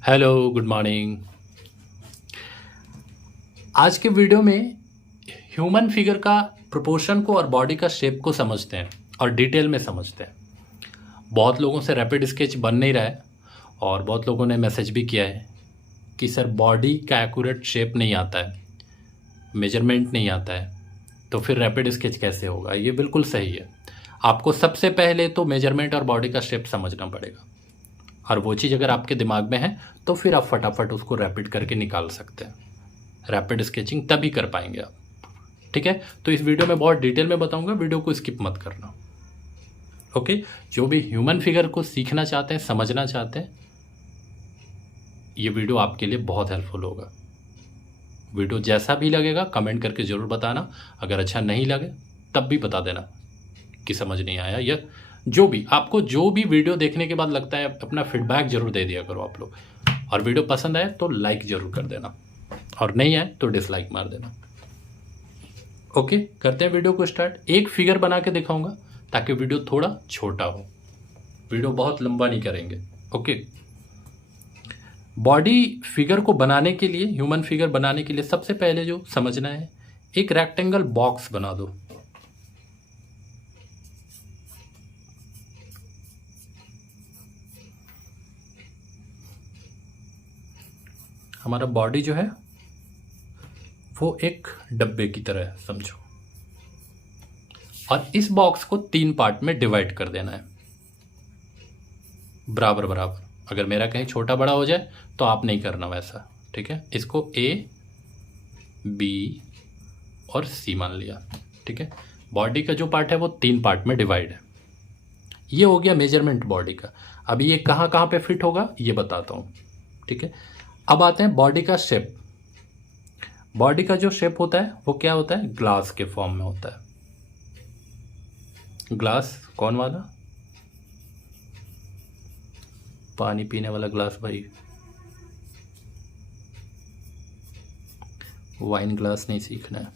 Hello, good morning. आज के video में ह्यूमन फिगर का प्रोपोर्शन को और बॉडी का शेप को समझते हैं और डिटेल में समझते हैं। बहुत लोगों से रैपिड स्केच बन नहीं रहा है और बहुत लोगों ने मैसेज भी किया है कि सर बॉडी का एक्यूरेट शेप नहीं आता है, मेजरमेंट नहीं आता है, तो फिर रैपिड स्केच कैसे होगा। ये बिल्कुल सही है। आपको सबसे पहले तो मेजरमेंट और बॉडी का शेप समझना पड़ेगा और वो चीज़ अगर आपके दिमाग में है तो फिर आप फटाफट उसको रैपिड करके निकाल सकते हैं। रैपिड स्केचिंग तभी कर पाएंगे आप। ठीक है, तो इस वीडियो में बहुत डिटेल में बताऊंगा, वीडियो को स्किप मत करना। ओके, जो भी ह्यूमन फिगर को सीखना चाहते हैं, समझना चाहते हैं, ये वीडियो आपके लिए बहुत हेल्पफुल होगा। वीडियो जैसा भी लगेगा कमेंट करके ज़रूर बताना। अगर अच्छा नहीं लगे तब भी बता देना कि समझ नहीं आया, या जो भी आपको जो भी वीडियो देखने के बाद लगता है अपना फीडबैक जरूर दे दिया करो आप लोग। और वीडियो पसंद आए तो लाइक जरूर कर देना और नहीं आए तो डिसलाइक मार देना। ओके, करते हैं वीडियो को स्टार्ट। एक फिगर बना के दिखाऊंगा ताकि वीडियो थोड़ा छोटा हो, वीडियो बहुत लंबा नहीं करेंगे। ओके, बॉडी फिगर को बनाने के लिए, ह्यूमन फिगर बनाने के लिए सबसे पहले जो समझना है, एक रेक्टेंगल बॉक्स बना दो। हमारा बॉडी जो है वो एक डब्बे की तरह है समझो, और इस बॉक्स को 3 पार्ट में डिवाइड कर देना है बराबर बराबर। अगर मेरा कहीं छोटा बड़ा हो जाए तो आप नहीं करना वैसा। ठीक है, इसको ए, बी और सी मान लिया। ठीक है, बॉडी का जो पार्ट है वो 3 पार्ट में डिवाइड है। ये हो गया मेजरमेंट बॉडी का। अभी ये कहाँ कहाँ पे फिट होगा ये बताता हूँ। ठीक है, अब आते हैं बॉडी का शेप। बॉडी का जो शेप होता है वो क्या होता है, ग्लास के फॉर्म में होता है। ग्लास कौन वाला, पानी पीने वाला ग्लास भाई, वाइन ग्लास नहीं सीखना है।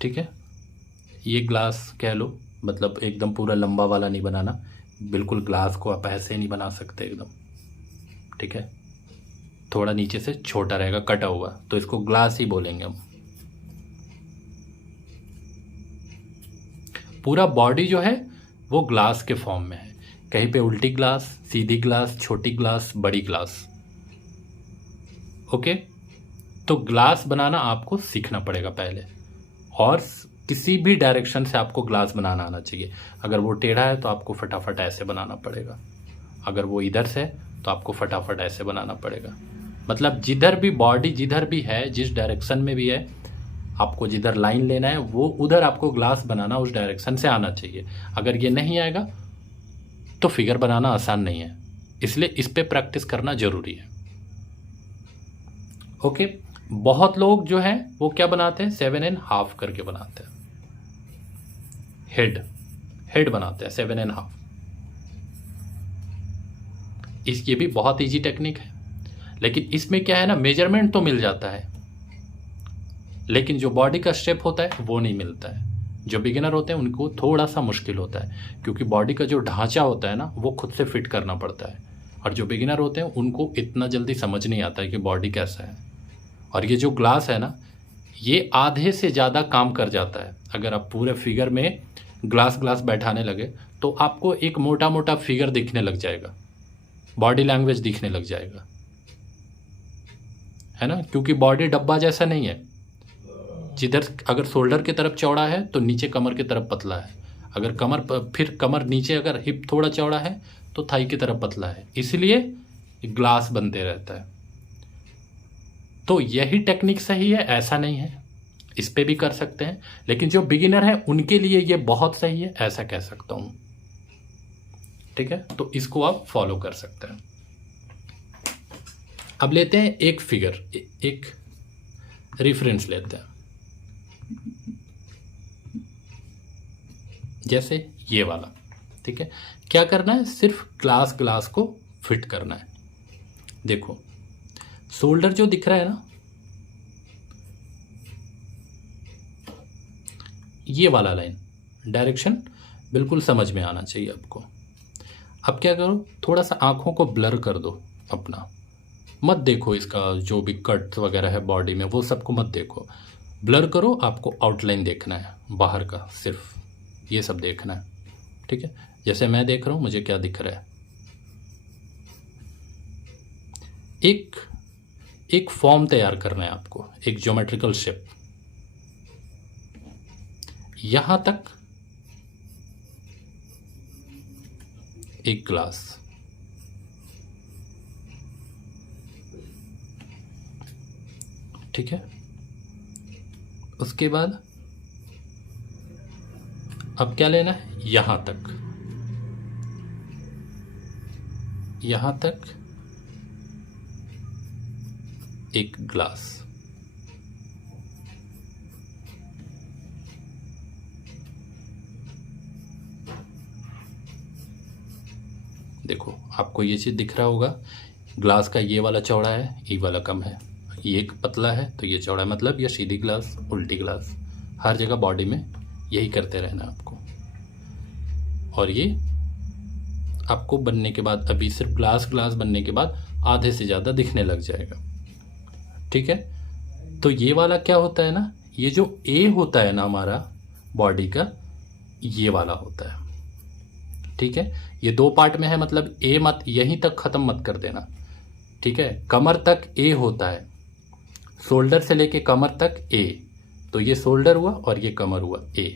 ठीक है, ये ग्लास कह लो, मतलब एकदम पूरा लंबा वाला नहीं बनाना, बिल्कुल ग्लास को आप ऐसे नहीं बना सकते एकदम। ठीक है, थोड़ा नीचे से छोटा रहेगा, कटा हुआ, तो इसको ग्लास ही बोलेंगे हम। पूरा बॉडी जो है वो ग्लास के फॉर्म में है। कहीं पे उल्टी ग्लास, सीधी ग्लास, छोटी ग्लास, बड़ी ग्लास। ओके, तो ग्लास बनाना आपको सीखना पड़ेगा पहले, और किसी भी डायरेक्शन से आपको ग्लास बनाना आना चाहिए। अगर वो टेढ़ा है तो आपको फटाफट ऐसे बनाना पड़ेगा, अगर वो इधर से है तो आपको फटाफट ऐसे बनाना पड़ेगा। मतलब जिधर भी बॉडी जिधर भी है, जिस डायरेक्शन में भी है, आपको जिधर लाइन लेना है वो उधर आपको ग्लास बनाना उस डायरेक्शन से आना चाहिए। अगर ये नहीं आएगा तो फिगर बनाना आसान नहीं है, इसलिए इस पे प्रैक्टिस करना जरूरी है। ओके, बहुत लोग जो हैं वो क्या बनाते हैं, 7.5 करके बनाते हैं। हेड हेड बनाते हैं 7.5। ये भी बहुत इजी टेक्निक है, लेकिन इसमें क्या है ना, मेजरमेंट तो मिल जाता है लेकिन जो बॉडी का शेप होता है वो नहीं मिलता है। जो बिगिनर होते हैं उनको थोड़ा सा मुश्किल होता है, क्योंकि बॉडी का जो ढांचा होता है ना वो खुद से फिट करना पड़ता है, और जो बिगिनर होते हैं उनको इतना जल्दी समझ नहीं आता है कि बॉडी कैसा है। और ये जो ग्लास है ना, ये आधे से ज़्यादा काम कर जाता है। अगर आप पूरे फिगर में ग्लास ग्लास बैठाने लगे तो आपको एक मोटा मोटा फिगर दिखने लग जाएगा, बॉडी लैंग्वेज दिखने लग जाएगा, है ना, क्योंकि बॉडी डब्बा जैसा नहीं है। जिधर अगर शोल्डर की तरफ चौड़ा है तो नीचे कमर की तरफ पतला है, अगर फिर कमर नीचे अगर हिप थोड़ा चौड़ा है तो थाई की तरफ पतला है, इसलिए ग्लास बनते रहता है। तो यही टेक्निक सही है, ऐसा नहीं है, इस पे भी कर सकते हैं, लेकिन जो बिगिनर है उनके लिए ये बहुत सही है, ऐसा कह सकता हूँ। ठीक है, तो इसको आप फॉलो कर सकते हैं। अब लेते हैं एक फिगर, एक रेफरेंस लेते हैं, जैसे ये वाला। ठीक है, क्या करना है, सिर्फ ग्लास ग्लास को फिट करना है। देखो शोल्डर जो दिख रहा है ना, ये वाला लाइन डायरेक्शन बिल्कुल समझ में आना चाहिए आपको। अब क्या करो, थोड़ा सा आँखों को ब्लर कर दो अपना, मत देखो इसका जो भी कट वगैरह है बॉडी में, वो सबको मत देखो, ब्लर करो। आपको आउटलाइन देखना है बाहर का, सिर्फ ये सब देखना है, ठीक है। जैसे मैं देख रहा हूँ मुझे क्या दिख रहा है, एक फॉर्म तैयार करना है आपको, एक ज्योमेट्रिकल शेप। यहां तक एक ग्लास, ठीक है। उसके बाद अब क्या लेना है, यहां तक एक ग्लास, देखो आपको ये चीज़ दिख रहा होगा, ग्लास का ये वाला चौड़ा है, ये वाला कम है, ये एक पतला है तो ये चौड़ा है, मतलब ये सीधी ग्लास उल्टी ग्लास, हर जगह बॉडी में यही करते रहना आपको। और ये आपको बनने के बाद, अभी सिर्फ ग्लास बनने के बाद आधे से ज़्यादा दिखने लग जाएगा, ठीक है। तो ये वाला क्या होता है ना, ये जो ए होता है ना हमारा बॉडी का, ये वाला होता है, ठीक है। ये दो पार्ट में है, मतलब ए मत यहीं तक ख़त्म मत कर देना, ठीक है। कमर तक ए होता है, शोल्डर से लेके कमर तक ए, तो ये शोल्डर हुआ और ये कमर हुआ ए।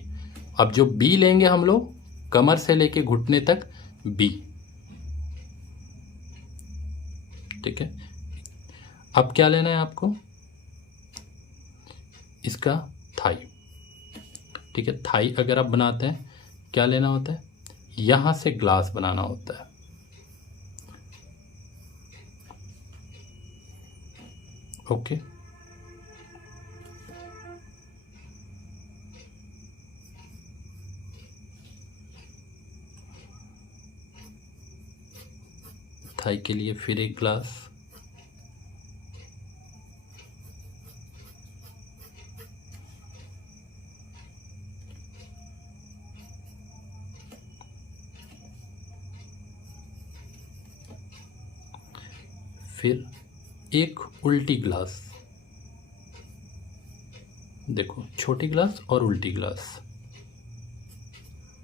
अब जो बी लेंगे हम लोग, कमर से लेके घुटने तक बी, ठीक है। अब क्या लेना है आपको, इसका थाई, ठीक है। थाई अगर आप बनाते हैं क्या लेना होता है, यहां से ग्लास बनाना होता है, ओके। थाई के लिए फिर एक ग्लास, फिर एक उल्टी ग्लास, देखो छोटी ग्लास और उल्टी ग्लास,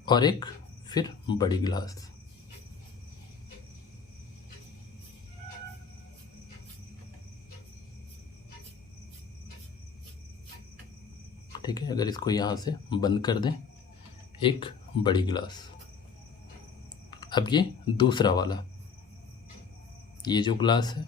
और एक फिर बड़ी ग्लास, ठीक है। अगर इसको यहाँ से बंद कर दें, एक बड़ी गिलास। अब ये दूसरा वाला, ये जो ग्लास है,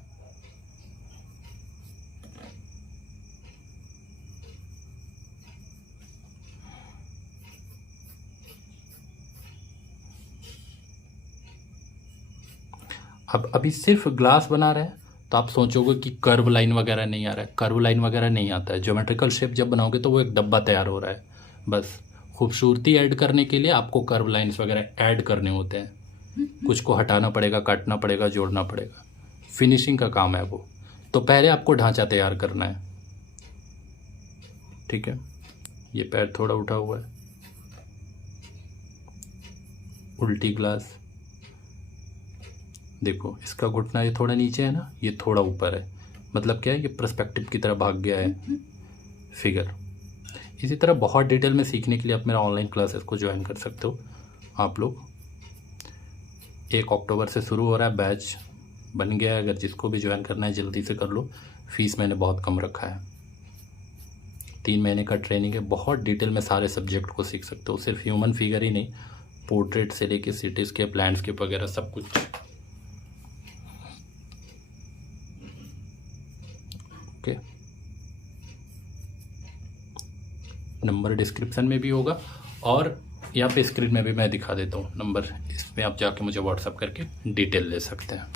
अब अभी सिर्फ ग्लास बना रहे हैं तो आप सोचोगे कि कर्व लाइन वगैरह नहीं आ रहा है, कर्व लाइन वगैरह नहीं आता है। ज्योमेट्रिकल शेप जब बनाओगे तो वो एक डब्बा तैयार हो रहा है, बस खूबसूरती ऐड करने के लिए आपको कर्व लाइंस वगैरह ऐड करने होते हैं, कुछ को हटाना पड़ेगा, काटना पड़ेगा, जोड़ना पड़ेगा, फिनिशिंग का काम है वो। तो पहले आपको ढांचा तैयार करना है, ठीक है। ये पैर थोड़ा उठा हुआ है, उल्टी ग्लास, देखो इसका घुटना ये थोड़ा नीचे है ना, ये थोड़ा ऊपर है, मतलब क्या है, ये पर्सपेक्टिव की तरह भाग गया है फिगर। इसी तरह बहुत डिटेल में सीखने के लिए आप मेरा ऑनलाइन क्लासेस को ज्वाइन कर सकते हो। आप लोग 1 अक्टूबर से शुरू हो रहा है, बैच बन गया है, अगर जिसको भी ज्वाइन करना है जल्दी से कर लो। फीस मैंने बहुत कम रखा है, 3 महीने का ट्रेनिंग है, बहुत डिटेल में सारे सब्जेक्ट को सीख सकते हो, सिर्फ ह्यूमन फिगर ही नहीं, पोर्ट्रेट से लेके सिटीस्केप, लैंडस्केप वगैरह सब कुछ। ओके, नंबर डिस्क्रिप्शन में भी होगा और यहाँ पे स्क्रीन में भी मैं दिखा देता हूँ नंबर, इसमें आप जाके मुझे व्हाट्सअप करके डिटेल ले सकते हैं,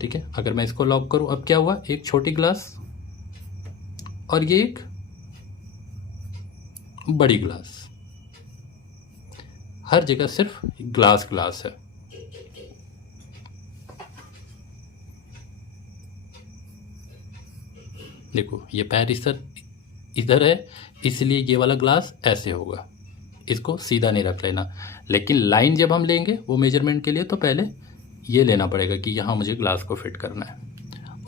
ठीक है। अगर मैं इसको लॉक करूँ, अब क्या हुआ, एक छोटी ग्लास और ये एक बड़ी ग्लास, हर जगह सिर्फ ग्लास ग्लास है। देखो ये पैर इधर है, इसलिए ये वाला ग्लास ऐसे होगा, इसको सीधा नहीं रख लेना, लेकिन लाइन जब हम लेंगे वो मेजरमेंट के लिए तो पहले ये लेना पड़ेगा कि यहाँ मुझे ग्लास को फिट करना है।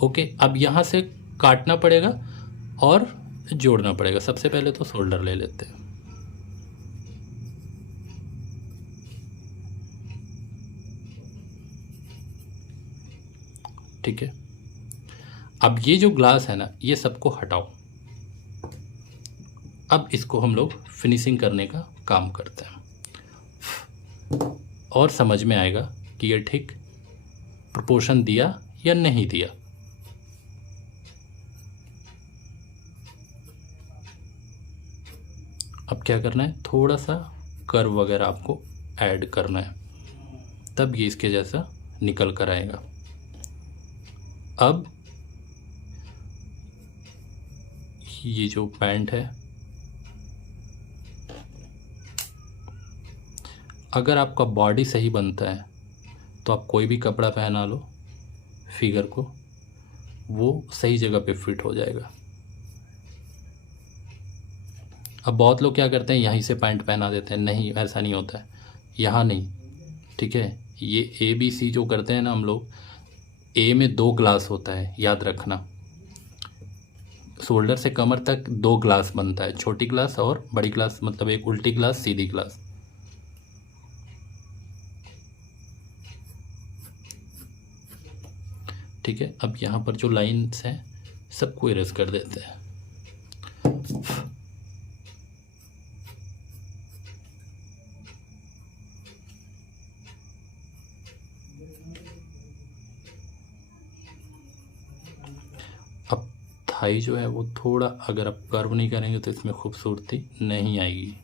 ओके, अब यहाँ से काटना पड़ेगा और जोड़ना पड़ेगा। सबसे पहले तो शोल्डर ले लेते हैं। ठीक है, अब ये जो ग्लास है ना, ये सबको हटाओ। अब इसको हम लोग फिनिशिंग करने का काम करते हैं और समझ में आएगा कि ये ठीक प्रोपोर्शन दिया या नहीं दिया। अब क्या करना है, थोड़ा सा कर्व वगैरह आपको ऐड करना है, तब ये इसके जैसा निकल कर आएगा। अब ये जो पैंट है, अगर आपका बॉडी सही बनता है तो आप कोई भी कपड़ा पहना लो फिगर को, वो सही जगह पे फिट हो जाएगा। अब बहुत लोग क्या करते हैं, यहीं से पैंट पहना देते हैं। नहीं, ऐसा नहीं होता है, यहाँ नहीं। ठीक है, ये ABC जो करते हैं ना हम लोग, A में 2 ग्लास होता है, याद रखना। शोल्डर से कमर तक 2 ग्लास बनता है, छोटी ग्लास और बड़ी ग्लास, मतलब एक उल्टी ग्लास सीधी ग्लास। ठीक है, अब यहाँ पर जो लाइन्स हैं सबको इरेज कर देते हैं। अब थाई जो है वो थोड़ा, अगर आप कर्व नहीं करेंगे तो इसमें खूबसूरती नहीं आएगी।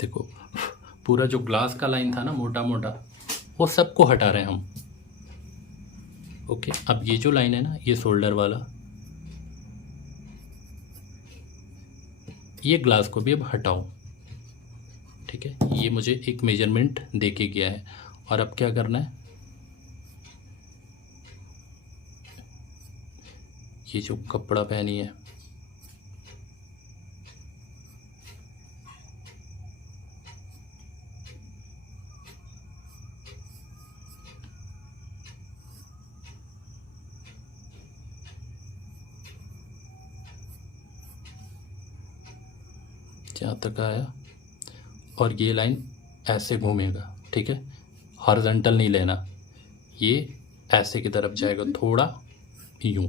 देखो, पूरा जो ग्लास का लाइन था ना मोटा मोटा, वो सबको हटा रहे हैं हम। ओके, अब ये जो लाइन है ना, ये शोल्डर वाला, ये ग्लास को भी अब हटाओ। ठीक है, ये मुझे एक मेजरमेंट दे के गया है। और अब क्या करना है, ये जो कपड़ा पहनी है, जहाँ तक आया, और ये लाइन ऐसे घूमेगा। ठीक है, हॉरिजॉन्टल नहीं लेना, ये ऐसे की तरफ जाएगा, थोड़ा यूं।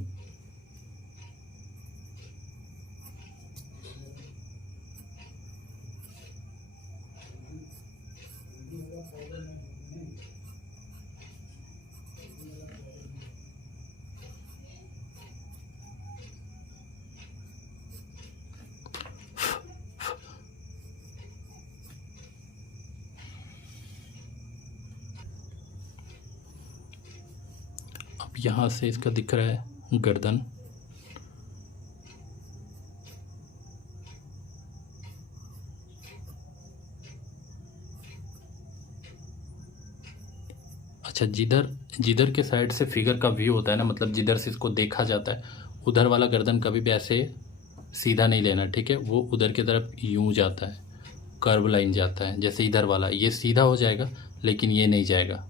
अब यहाँ से इसका दिख रहा है गर्दन, अच्छा, जिधर के साइड से फिगर का व्यू होता है ना, मतलब जिधर से इसको देखा जाता है, उधर वाला गर्दन कभी भी ऐसे सीधा नहीं लेना। ठीक है, वो उधर की तरफ यूं जाता है, कर्व लाइन जाता है। जैसे इधर वाला ये सीधा हो जाएगा, लेकिन ये नहीं जाएगा।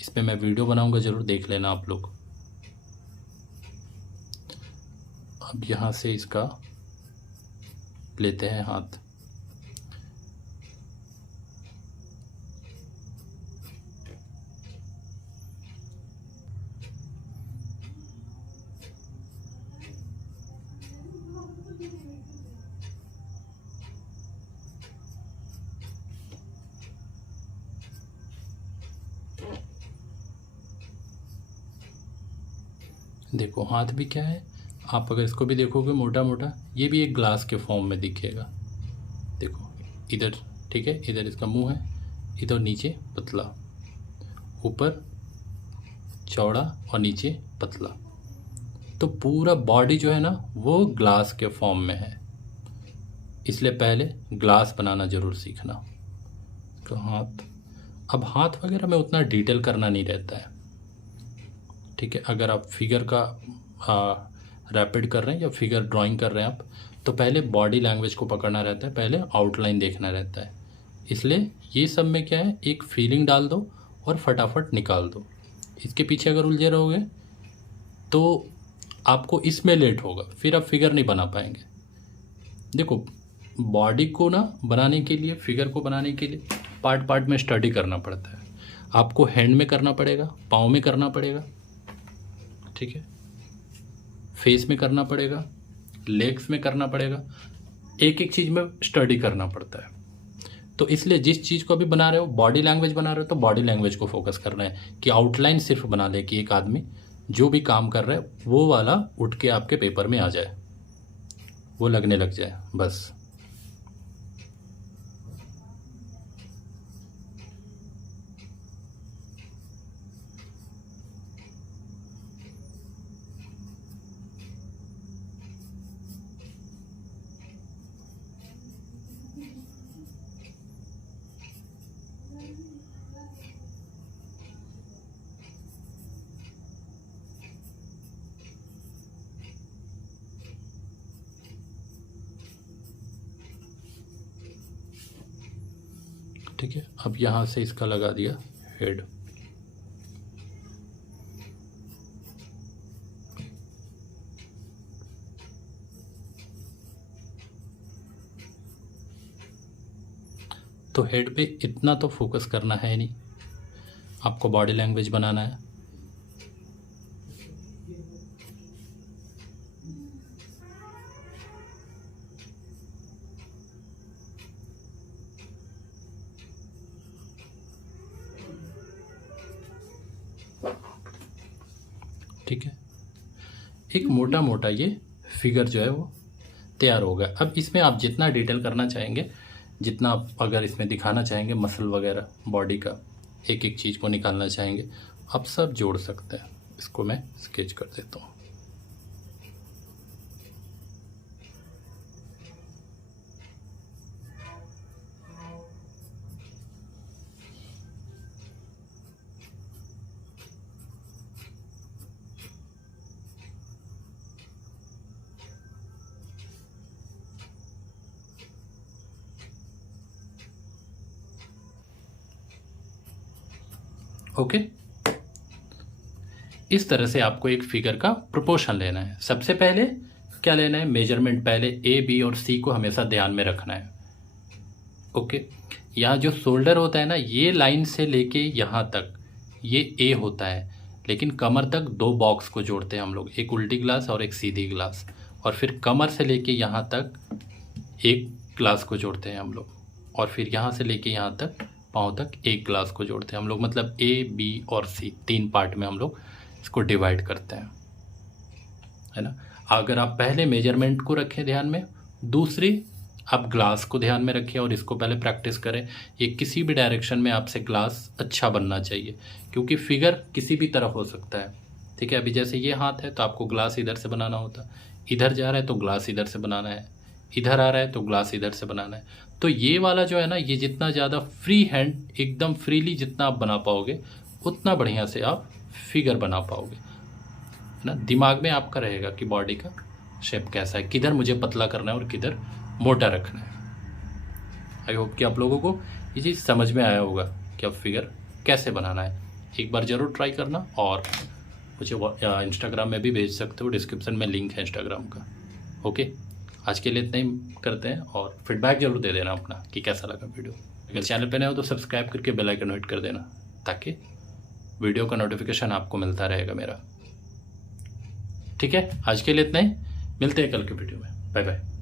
इस पर मैं वीडियो बनाऊंगा, ज़रूर देख लेना आप लोग। अब यहाँ से इसका लेते हैं हाथ, देखो हाथ भी क्या है, आप अगर इसको भी देखोगे मोटा मोटा, ये भी एक ग्लास के फॉर्म में दिखेगा। देखो इधर, ठीक है, इधर इसका मुंह है, इधर नीचे पतला, ऊपर चौड़ा और नीचे पतला। तो पूरा बॉडी जो है ना वो ग्लास के फॉर्म में है। इसलिए पहले ग्लास बनाना ज़रूर सीखना। तो अब हाथ वगैरह में उतना डिटेल करना नहीं रहता है, ठीक है। अगर आप फिगर का रैपिड कर रहे हैं या फिगर ड्राइंग कर रहे हैं आप, तो पहले बॉडी लैंग्वेज को पकड़ना रहता है, पहले आउटलाइन देखना रहता है। इसलिए ये सब में क्या है, एक फीलिंग डाल दो और फटाफट निकाल दो। इसके पीछे अगर उलझे रहोगे तो आपको इसमें लेट होगा, फिर आप फिगर नहीं बना पाएंगे। देखो, बॉडी को ना बनाने के लिए, फिगर को बनाने के लिए पार्ट पार्ट में स्टडी करना पड़ता है। आपको हैंड में करना पड़ेगा, पाँव में करना पड़ेगा, ठीक है, फेस में करना पड़ेगा, लेग्स में करना पड़ेगा, एक एक चीज़ में स्टडी करना पड़ता है। तो इसलिए जिस चीज़ को अभी बना रहे हो, बॉडी लैंग्वेज बना रहे हो, तो बॉडी लैंग्वेज को फोकस करना है कि आउटलाइन सिर्फ बना दे कि एक आदमी जो भी काम कर रहा है वो वाला उठ के आपके पेपर में आ जाए, वो लगने लग जाए, बस। ठीक है, अब यहाँ से इसका लगा दिया हेड। तो हेड पे इतना तो फोकस करना है नहीं, आपको बॉडी लैंग्वेज बनाना है। ठीक है, एक मोटा मोटा ये फिगर जो है वो तैयार हो गया। अब इसमें आप जितना डिटेल करना चाहेंगे, जितना आप अगर इसमें दिखाना चाहेंगे मसल वगैरह बॉडी का, एक एक चीज़ को निकालना चाहेंगे, आप सब जोड़ सकते हैं। इसको मैं स्केच कर देता हूँ। ओके, इस तरह से आपको एक फिगर का प्रोपोर्शन लेना है। सबसे पहले क्या लेना है, मेजरमेंट। पहले ए, बी और सी को हमेशा ध्यान में रखना है। ओके, यहाँ जो शोल्डर होता है ना, ये लाइन से लेके यहाँ तक ये ए होता है, लेकिन कमर तक दो बॉक्स को जोड़ते हैं हम लोग, एक उल्टी ग्लास और एक सीधी ग्लास। और फिर कमर से लेके यहाँ तक एक ग्लास को जोड़ते हैं हम लोग, और फिर यहाँ से लेके यहाँ तक पाँव तक एक ग्लास को जोड़ते हैं हम लोग। मतलब ए, बी और सी तीन पार्ट में हम लोग इसको डिवाइड करते हैं, है ना। अगर आप पहले मेजरमेंट को रखें ध्यान में, दूसरी आप ग्लास को ध्यान में रखें और इसको पहले प्रैक्टिस करें। ये किसी भी डायरेक्शन में आपसे ग्लास अच्छा बनना चाहिए, क्योंकि फिगर किसी भी तरफ हो सकता है, ठीक है। अभी जैसे ये हाथ है तो आपको ग्लास इधर से बनाना होता, इधर जा रहा है तो ग्लास इधर से बनाना है, इधर आ रहा है तो ग्लास इधर से बनाना है। तो ये वाला जो है ना, ये जितना ज़्यादा फ्री हैंड, एकदम फ्रीली जितना आप बना पाओगे, उतना बढ़िया से आप फिगर बना पाओगे, है ना। दिमाग में आपका रहेगा कि बॉडी का शेप कैसा है, किधर मुझे पतला करना है और किधर मोटा रखना है। आई होप कि आप लोगों को ये चीज़ समझ में आया होगा कि अब फिगर कैसे बनाना है। एक बार ज़रूर ट्राई करना, और मुझे इंस्टाग्राम में भी भेज सकते हो, डिस्क्रिप्शन में लिंक है इंस्टाग्राम का। ओके, आज के लिए इतना ही करते हैं, और फीडबैक जरूर दे देना अपना कि कैसा लगा वीडियो। अगर चैनल पे नए हो तो सब्सक्राइब करके बेल आइकन हिट कर देना, ताकि वीडियो का नोटिफिकेशन आपको मिलता रहेगा मेरा। ठीक है, आज के लिए इतना ही, मिलते हैं कल के वीडियो में। Bye bye.